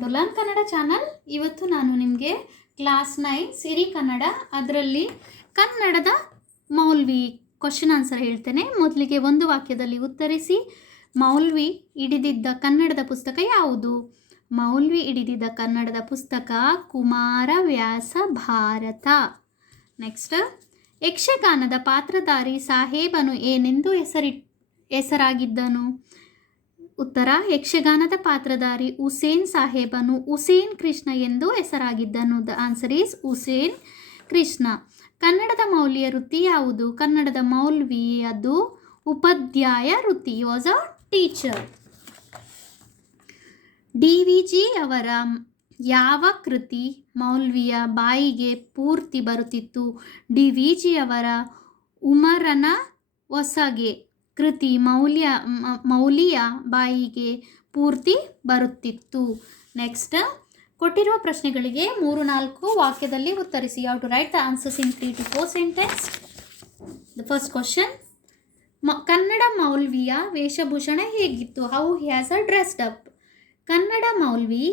To learn Kannada channel. ಇವತ್ತು ನಾನು ನಿಮಗೆ ಕ್ಲಾಸ್ 9 ಸಿರಿ ಕನ್ನಡ ಅದರಲ್ಲಿ ಕನ್ನಡದ ಮೌಲ್ವಿ ಕ್ವಶನ್ ಆನ್ಸರ್ ಹೇಳ್ತೇನೆ. ಮೊದಲಿಗೆ ಒಂದು ವಾಕ್ಯದಲ್ಲಿ ಉತ್ತರಿಸಿ. ಮೌಲ್ವಿ ಹಿಡಿದಿದ್ದ ಕನ್ನಡದ ಪುಸ್ತಕ ಯಾವುದು? ಮೌಲ್ವಿ ಹಿಡಿದಿದ್ದ ಕನ್ನಡದ ಪುಸ್ತಕ ಕುಮಾರವ್ಯಾಸ ಭಾರತ. ನೆಕ್ಸ್ಟ್, ಯಕ್ಷಗಾನದ ಪಾತ್ರಧಾರಿ ಸಾಹೇಬನು ಏನೆಂದು ಹೆಸರಾಗಿದ್ದನು? ಉತ್ತರ, ಯಕ್ಷಗಾನದ ಪಾತ್ರಧಾರಿ ಹುಸೇನ್ ಸಾಹೇಬನು ಹುಸೇನ್ ಕೃಷ್ಣ ಎಂದು ಹೆಸರಾಗಿದ್ದನು. The answer is Hussain Krishna. ಕನ್ನಡದ ಮೌಲ್ಯ ವೃತ್ತಿ ಯಾವುದು? ಕನ್ನಡದ ಮೌಲ್ವಿಯದು ಉಪಾಧ್ಯಾಯ ವೃತ್ತಿ. Was a teacher. DVG ಅವರ ಯಾವ ಕೃತಿ ಮೌಲ್ವಿಯ ಬಾಯಿಗೆ ಪೂರ್ತಿ ಬರುತ್ತಿತ್ತು? DVG ಅವರ ಉಮರನ ಹೊಸಗೆ ಕೃತಿ ಮೌಲಿಯ ಬಾಯಿಗೆ ಪೂರ್ತಿ ಬರುತ್ತಿತ್ತು. ನೆಕ್ಸ್ಟ್, ಕೊಟ್ಟಿರುವ ಪ್ರಶ್ನೆಗಳಿಗೆ 3-4 ವಾಕ್ಯದಲ್ಲಿ ಉತ್ತರಿಸಿ. How to write the answers in 3 to 4 sentence. The first question, Kannada ಮೌಲ್ವಿಯ ವೇಷಭೂಷಣ ಹೇಗಿತ್ತು? How he has a dressed up. Kannada ಮೌಲ್ವಿ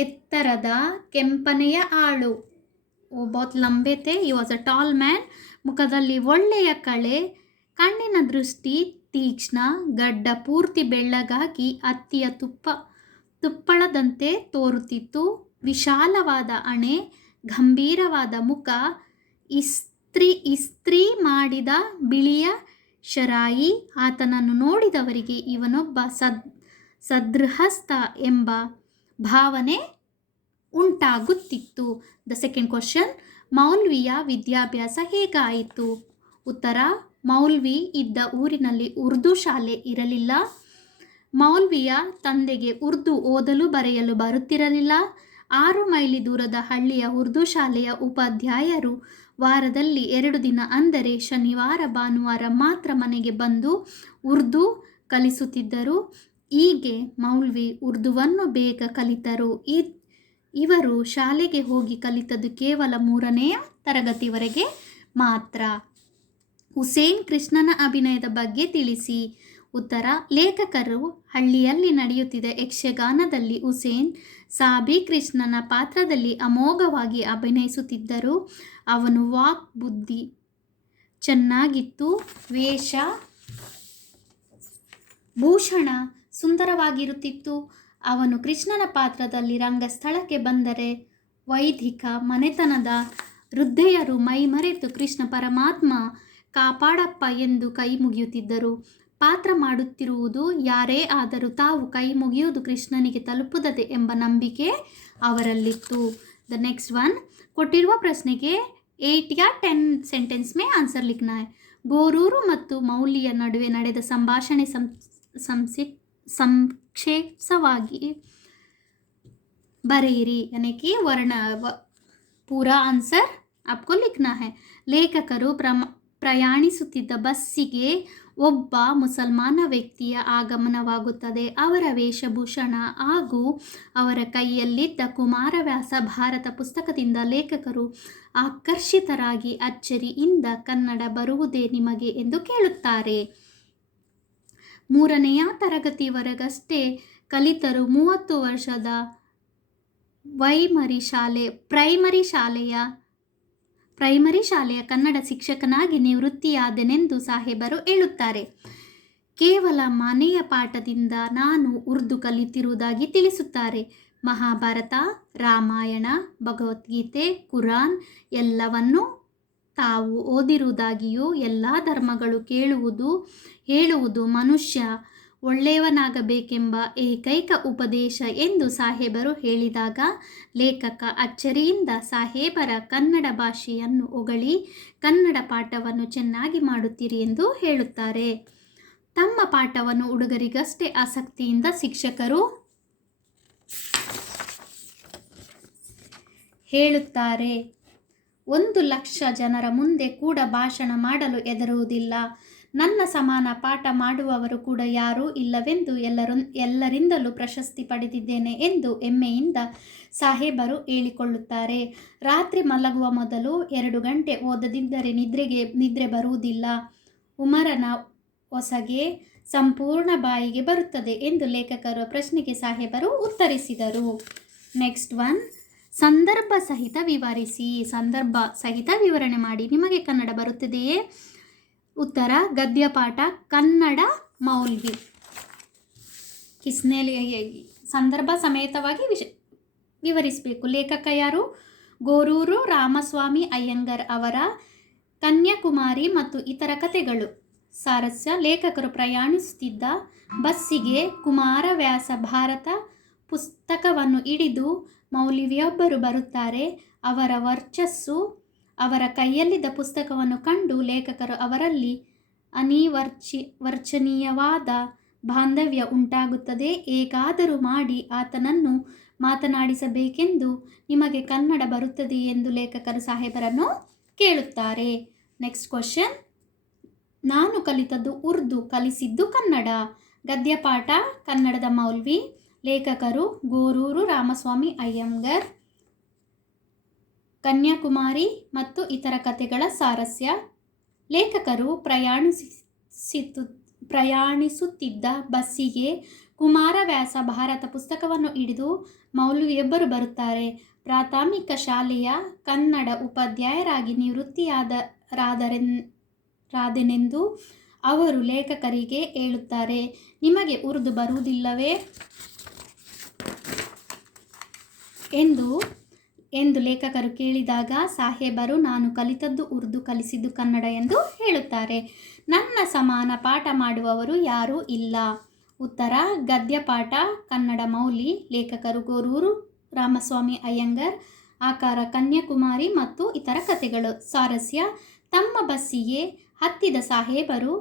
ಎತ್ತರದ ಕೆಂಪನೆಯ ಆಳು. ಬಹುತ್ ಲಂಬೆ ಥೆ. He was a tall man. ಮುಖದಲ್ಲಿ ಒಳ್ಳೆಯ ಕಳೆ, ಕಣ್ಣಿನ ದೃಷ್ಟಿ ತೀಕ್ಷ್ಣ, ಗಡ್ಡ ಪೂರ್ತಿ ಬೆಳ್ಳಗಾಗಿ ಹತ್ತಿಯ ತುಪ್ಪಳದಂತೆ ತೋರುತ್ತಿತ್ತು. ವಿಶಾಲವಾದ ಹಣೆ, ಗಂಭೀರವಾದ ಮುಖ, ಇಸ್ತ್ರಿ ಮಾಡಿದ ಬಿಳಿಯ ಶರಾಯಿ. ಆತನನ್ನು ನೋಡಿದವರಿಗೆ ಇವನೊಬ್ಬ ಸದೃಹಸ್ಥ ಎಂಬ ಭಾವನೆ ಉಂಟಾಗುತ್ತಿತ್ತು. ದ ಸೆಕೆಂಡ್ ಕ್ವಶನ್, ಮೌಲ್ವಿಯ ವಿದ್ಯಾಭ್ಯಾಸ ಹೇಗಾಯಿತು? ಉತ್ತರ, ಮೌಲ್ವಿ ಇದ್ದ ಊರಿನಲ್ಲಿ ಉರ್ದು ಶಾಲೆ ಇರಲಿಲ್ಲ. ಮೌಲ್ವಿಯ ತಂದೆಗೆ ಉರ್ದು ಓದಲು ಬರೆಯಲು ಬರುತ್ತಿರಲಿಲ್ಲ. 6 ಮೈಲಿ ದೂರದ ಹಳ್ಳಿಯ ಉರ್ದು ಶಾಲೆಯ ಉಪಾಧ್ಯಾಯರು ವಾರದಲ್ಲಿ 2 ದಿನ ಅಂದರೆ ಶನಿವಾರ ಭಾನುವಾರ ಮಾತ್ರ ಮನೆಗೆ ಬಂದು ಉರ್ದು ಕಲಿಸುತ್ತಿದ್ದರು. ಹೀಗೆ ಮೌಲ್ವಿ ಉರ್ದುವನ್ನು ಬೇಗ ಕಲಿತರು. ಇವರು ಶಾಲೆಗೆ ಹೋಗಿ ಕಲಿತದ್ದು ಕೇವಲ 3ನೇ ತರಗತಿವರೆಗೆ ಮಾತ್ರ. ಹುಸೇನ್ ಕೃಷ್ಣನ ಅಭಿನಯದ ಬಗ್ಗೆ ತಿಳಿಸಿ. ಉತ್ತರ, ಲೇಖಕರು ಹಳ್ಳಿಯಲ್ಲಿ ನಡೆಯುತ್ತಿದ್ದ ಯಕ್ಷಗಾನದಲ್ಲಿ ಹುಸೇನ್ ಸಾಬಿ ಕೃಷ್ಣನ ಪಾತ್ರದಲ್ಲಿ ಅಮೋಘವಾಗಿ ಅಭಿನಯಿಸುತ್ತಿದ್ದರು. ಅವನು ವಾಕ್ ಬುದ್ಧಿ ಚೆನ್ನಾಗಿತ್ತು. ವೇಷ ಭೂಷಣ ಸುಂದರವಾಗಿರುತ್ತಿತ್ತು. ಅವನು ಕೃಷ್ಣನ ಪಾತ್ರದಲ್ಲಿ ರಂಗಸ್ಥಳಕ್ಕೆ ಬಂದರೆ ವೈದಿಕ ಮನೆತನದ ವೃದ್ಧೆಯರು ಮೈಮರೆತು ಕೃಷ್ಣ ಪರಮಾತ್ಮ ಕಾಪಾಡಪ್ಪ ಎಂದು ಕೈ ಮುಗಿಯುತ್ತಿದ್ದರು. ಪಾತ್ರ ಮಾಡುತ್ತಿರುವುದು ಯಾರೇ ಆದರೂ ತಾವು ಕೈ ಮುಗಿಯುವುದು ಕೃಷ್ಣನಿಗೆ ತಲುಪುತ್ತದೆ ಎಂಬ ನಂಬಿಕೆ ಅವರಲ್ಲಿತ್ತು. ದ ನೆಕ್ಸ್ಟ್ ಒನ್, ಕೊಟ್ಟಿರುವ ಪ್ರಶ್ನೆಗೆ 8 या 10 ಸೆಂಟೆನ್ಸ್ ಮೇ ಆನ್ಸರ್ ಲಿಖನಾ ಹೈ. ಗೋರೂರು ಮತ್ತು ಮೌಲ್ವಿಯ ನಡುವೆ ನಡೆದ ಸಂಭಾಷಣೆ ಸಂಕ್ಷೇಪವಾಗಿ ಬರೆಯಿರಿ. यानी कि पूरा आंसर आपको लिखना है. ಲೇಖಕರು ಪ್ರಯಾಣಿಸುತ್ತಿದ್ದ ಬಸ್ಸಿಗೆ ಒಬ್ಬ ಮುಸಲ್ಮಾನ ವ್ಯಕ್ತಿಯ ಆಗಮನವಾಗುತ್ತದೆ. ಅವರ ವೇಷಭೂಷಣ ಹಾಗೂ ಅವರ ಕೈಯಲ್ಲಿದ್ದ ಕುಮಾರವ್ಯಾಸ ಭಾರತ ಪುಸ್ತಕದಿಂದ ಲೇಖಕರು ಆಕರ್ಷಿತರಾಗಿ ಅಚ್ಚರಿಯಿಂದ ಕನ್ನಡ ಬರುವುದೇ ನಿಮಗೆ ಎಂದು ಕೇಳುತ್ತಾರೆ. 3ನೇ ತರಗತಿವರೆಗಷ್ಟೇ ಕಲಿತರು. 30 ವರ್ಷದ ಪ್ರೈಮರಿ ಶಾಲೆಯ ಕನ್ನಡ ಶಿಕ್ಷಕನಾಗಿ ನಿವೃತ್ತಿಯಾದೆನೆಂದು ಸಾಹೇಬರು ಹೇಳುತ್ತಾರೆ. ಕೇವಲ ಮನೆಯ ಪಾಠದಿಂದ ನಾನು ಉರ್ದು ಕಲಿತಿರುವುದಾಗಿ ತಿಳಿಸುತ್ತಾರೆ. ಮಹಾಭಾರತ, ರಾಮಾಯಣ, ಭಗವದ್ಗೀತೆ, ಕುರಾನ್ ಎಲ್ಲವನ್ನೂ ತಾವು ಓದಿರುವುದಾಗಿಯೂ ಎಲ್ಲ ಧರ್ಮಗಳು ಹೇಳುವುದು ಮನುಷ್ಯ ಒಳ್ಳೆಯವನಾಗಬೇಕೆಂಬ ಏಕೈಕ ಉಪದೇಶ ಎಂದು ಸಾಹೇಬರು ಹೇಳಿದಾಗ ಲೇಖಕ ಅಚ್ಚರಿಯಿಂದ ಸಾಹೇಬರ ಕನ್ನಡ ಭಾಷೆಯನ್ನು ಹೊಗಳಿ ಕನ್ನಡ ಪಾಠವನ್ನು ಚೆನ್ನಾಗಿ ಮಾಡುತ್ತೀರಿ ಎಂದು ಹೇಳುತ್ತಾರೆ. ತಮ್ಮ ಪಾಠವನ್ನು ಹುಡುಗರಿಗಷ್ಟೇ ಆಸಕ್ತಿಯಿಂದ ಶಿಕ್ಷಕರು ಹೇಳುತ್ತಾರೆ. 1,00,000 ಜನರ ಮುಂದೆ ಕೂಡ ಭಾಷಣ ಮಾಡಲು ಹೆದರುವುದಿಲ್ಲ. ನನ್ನ ಸಮಾನ ಪಾಠ ಮಾಡುವವರು ಕೂಡ ಯಾರೂ ಇಲ್ಲವೆಂದು ಎಲ್ಲರಿಂದಲೂ ಪ್ರಶಸ್ತಿ ಪಡೆದಿದ್ದೇನೆ ಎಂದು ಹೆಮ್ಮೆಯಿಂದ ಸಾಹೇಬರು ಹೇಳಿಕೊಳ್ಳುತ್ತಾರೆ. ರಾತ್ರಿ ಮಲಗುವ ಮೊದಲು 2 ಗಂಟೆ ಓದದಿದ್ದರೆ ನಿದ್ರೆ ಬರುವುದಿಲ್ಲ. ಉಮರನ ಹೊಸಗೆ ಸಂಪೂರ್ಣ ಬಾಯಿಗೆ ಬರುತ್ತದೆ ಎಂದು ಲೇಖಕರ ಪ್ರಶ್ನೆಗೆ ಸಾಹೇಬರು ಉತ್ತರಿಸಿದರು. ನೆಕ್ಸ್ಟ್ ಒನ್, ಸಂದರ್ಭ ಸಹಿತ ವಿವರಿಸಿ. ಸಂದರ್ಭ ಸಹಿತ ವಿವರಣೆ ಮಾಡಿ. ನಿಮಗೆ ಕನ್ನಡ ಬರುತ್ತಿದೆಯೇ? ಉತ್ತರ ಗದ್ಯಪಾಠ ಕನ್ನಡ ಮೌಲ್ವಿ. ಕಿಸ್ನೆಲೆ ಸಂದರ್ಭ ಸಮೇತವಾಗಿ ವಿವರಿಸಬೇಕು. ಲೇಖಕ ಯಾರು? ಗೋರೂರು ರಾಮಸ್ವಾಮಿ ಅಯ್ಯಂಗರ್ ಅವರ ಕನ್ಯಾಕುಮಾರಿ ಮತ್ತು ಇತರ ಕಥೆಗಳು. ಸಾರಸ್ಯ: ಲೇಖಕರು ಪ್ರಯಾಣಿಸುತ್ತಿದ್ದ ಬಸ್ಸಿಗೆ ಕುಮಾರವ್ಯಾಸ ಭಾರತ ಪುಸ್ತಕವನ್ನು ಹಿಡಿದು ಮೌಲ್ವಿಯೊಬ್ಬರು ಬರುತ್ತಾರೆ. ಅವರ ವರ್ಚಸ್ಸು ಅವರ ಕೈಯಲ್ಲಿದ್ದ ಪುಸ್ತಕವನ್ನು ಕಂಡು ಲೇಖಕರು ಅವರಲ್ಲಿ ವರ್ಚನೀಯವಾದ ಬಾಂಧವ್ಯ ಉಂಟಾಗುತ್ತದೆ. ಹೇಗಾದರೂ ಮಾಡಿ ಆತನನ್ನು ಮಾತನಾಡಿಸಬೇಕೆಂದು ನಿಮಗೆ ಕನ್ನಡ ಬರುತ್ತದೆ ಎಂದು ಲೇಖಕರು ಸಾಹೇಬರನ್ನು ಕೇಳುತ್ತಾರೆ. ನೆಕ್ಸ್ಟ್ ಕ್ವಶನ್, ನಾನು ಕಲಿತದ್ದು ಉರ್ದು, ಕಲಿಸಿದ್ದು ಕನ್ನಡ. ಗದ್ಯಪಾಠ ಕನ್ನಡದ ಮೌಲ್ವಿ. ಲೇಖಕರು ಗೋರೂರು ರಾಮಸ್ವಾಮಿ ಅಯ್ಯಂಗರ್. ಕನ್ಯಾಕುಮಾರಿ ಮತ್ತು ಇತರ ಕಥೆಗಳ ಸಾರಸ್ಯ: ಲೇಖಕರು ಪ್ರಯಾಣಿಸುತ್ತಿದ್ದ ಬಸ್ಸಿಗೆ ಕುಮಾರವ್ಯಾಸ ಭಾರತ ಪುಸ್ತಕವನ್ನು ಹಿಡಿದು ಮೌಲ್ವಿಯೊಬ್ಬರು ಬರುತ್ತಾರೆ. ಪ್ರಾಥಮಿಕ ಶಾಲೆಯ ಕನ್ನಡ ಉಪಾಧ್ಯಾಯರಾಗಿ ನಿವೃತ್ತಿಯಾದರೆಂದು ಅವರು ಲೇಖಕರಿಗೆ ಹೇಳುತ್ತಾರೆ. ನಿಮಗೆ ಉರ್ದು ಬರುವುದಿಲ್ಲವೇ ಎಂದು ಲೇಖಕರು ಕೇಳಿದಾಗ ಸಾಹೇಬರು ನಾನು ಕಲಿತದ್ದು ಉರ್ದು, ಕಲಿಸಿದ್ದು ಕನ್ನಡ ಎಂದು ಹೇಳುತ್ತಾರೆ. ನನ್ನ ಸಮಾನ ಪಾಠ ಮಾಡುವವರು ಯಾರೂ ಇಲ್ಲ. ಉತ್ತರ ಗದ್ಯಪಾಠ ಕನ್ನಡ ಮೌಲಿ. ಲೇಖಕರು ಗೋರೂರು ರಾಮಸ್ವಾಮಿ ಅಯ್ಯಂಗರ್. ಆಕಾರ ಕನ್ಯಾಕುಮಾರಿ ಮತ್ತು ಇತರ ಕಥೆಗಳು. ಸಾರಸ್ಯ: ತಮ್ಮ ಬಸ್ಸಿಗೆ ಹತ್ತಿದ ಸಾಹೇಬರು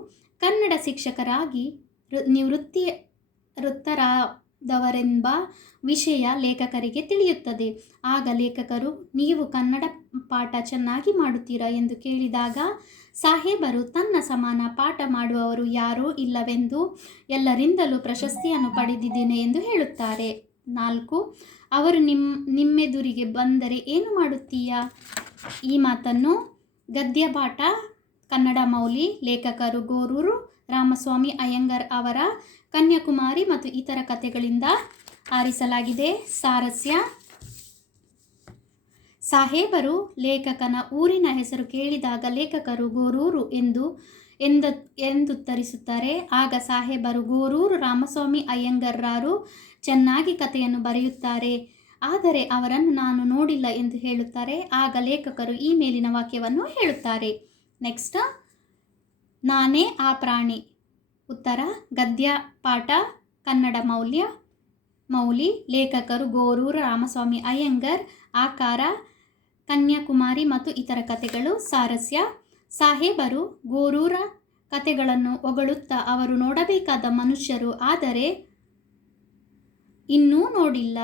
ಕನ್ನಡ ಶಿಕ್ಷಕರಾಗಿ ನಿವೃತ್ತರಾದವರೆಂಬ ವಿಷಯ ಲೇಖಕರಿಗೆ ತಿಳಿಯುತ್ತದೆ. ಆಗ ಲೇಖಕರು ನೀವು ಕನ್ನಡ ಪಾಠ ಚೆನ್ನಾಗಿ ಮಾಡುತ್ತೀರಾ ಎಂದು ಕೇಳಿದಾಗ ಸಾಹೇಬರು ತನ್ನ ಸಮಾನ ಪಾಠ ಮಾಡುವವರು ಯಾರೂ ಇಲ್ಲವೆಂದು, ಎಲ್ಲರಿಂದಲೂ ಪ್ರಶಸ್ತಿಯನ್ನು ಪಡೆದಿದ್ದೇನೆ ಎಂದು ಹೇಳುತ್ತಾರೆ. 4, ಅವರು ನಿಮ್ಮೆದುರಿಗೆ ಬಂದರೆ ಏನು ಮಾಡುತ್ತೀಯಾ? ಈ ಮಾತನ್ನು ಗದ್ಯಪಾಠ ಕನ್ನಡ ಮೌಲಿ. ಲೇಖಕರು ಗೋರೂರು ರಾಮಸ್ವಾಮಿ ಅಯ್ಯಂಗರ್ ಅವರ ಕನ್ಯಾಕುಮಾರಿ ಮತ್ತು ಇತರ ಕಥೆಗಳಿಂದ ಆರಿಸಲಾಗಿದೆ. ಸಾರಸ್ಯ: ಸಾಹೇಬರು ಲೇಖಕನ ಊರಿನ ಹೆಸರು ಕೇಳಿದಾಗ ಲೇಖಕರು ಗೋರೂರು ಎಂದುತ್ತರಿಸುತ್ತಾರೆ. ಆಗ ಸಾಹೇಬರು ಗೋರೂರು ರಾಮಸ್ವಾಮಿ ಅಯ್ಯಂಗರ್ರಾರು ಚೆನ್ನಾಗಿ ಕಥೆಯನ್ನು ಬರೆಯುತ್ತಾರೆ, ಆದರೆ ಅವರನ್ನು ನಾನು ನೋಡಿಲ್ಲ ಎಂದು ಹೇಳುತ್ತಾರೆ. ಆಗ ಲೇಖಕರು ಈ ಮೇಲಿನ ವಾಕ್ಯವನ್ನು ಹೇಳುತ್ತಾರೆ. ನೆಕ್ಸ್ಟ್, ನಾನೇ ಆ ಪ್ರಾಣಿ. ಉತ್ತರ ಗದ್ಯಪಾಠ ಕನ್ನಡ ಮೌಲಿ. ಲೇಖಕರು ಗೋರೂರು ರಾಮಸ್ವಾಮಿ ಅಯ್ಯಂಗರ್. ಆಕಾರ ಕನ್ಯಾಕುಮಾರಿ ಮತ್ತು ಇತರ ಕಥೆಗಳು. ಸಾರಸ್ಯ: ಸಾಹೇಬರು ಗೋರೂರ ಕಥೆಗಳನ್ನು ಹೊಗಳುತ್ತಾ ಅವರು ನೋಡಬೇಕಾದ ಮನುಷ್ಯರು, ಆದರೆ ಇನ್ನೂ ನೋಡಿಲ್ಲ.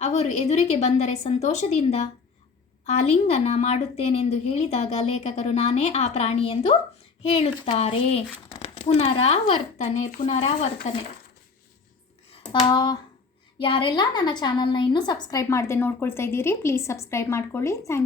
ಅವರು ಎದುರಿಗೆ ಬಂದರೆ ಸಂತೋಷದಿಂದ ಆಲಿಂಗನ ಮಾಡುತ್ತೇನೆಂದು ಹೇಳಿದಾಗ ಲೇಖಕರು ನಾನೇ ಆ ಪ್ರಾಣಿ ಎಂದು ಹೇಳುತ್ತಾರೆ. ಪುನರಾವರ್ತನೆ. ಯಾರೆಲ್ಲ ನನ್ನ ಚಾನಲ್ನ ಇನ್ನೂ ಸಬ್ಸ್ಕ್ರೈಬ್ ಮಾಡದೆ ನೋಡ್ಕೊಳ್ತಾ ಇದ್ದೀರಿ, ಪ್ಲೀಸ್ ಸಬ್ಸ್ಕ್ರೈಬ್ ಮಾಡ್ಕೊಳ್ಳಿ. Thank you.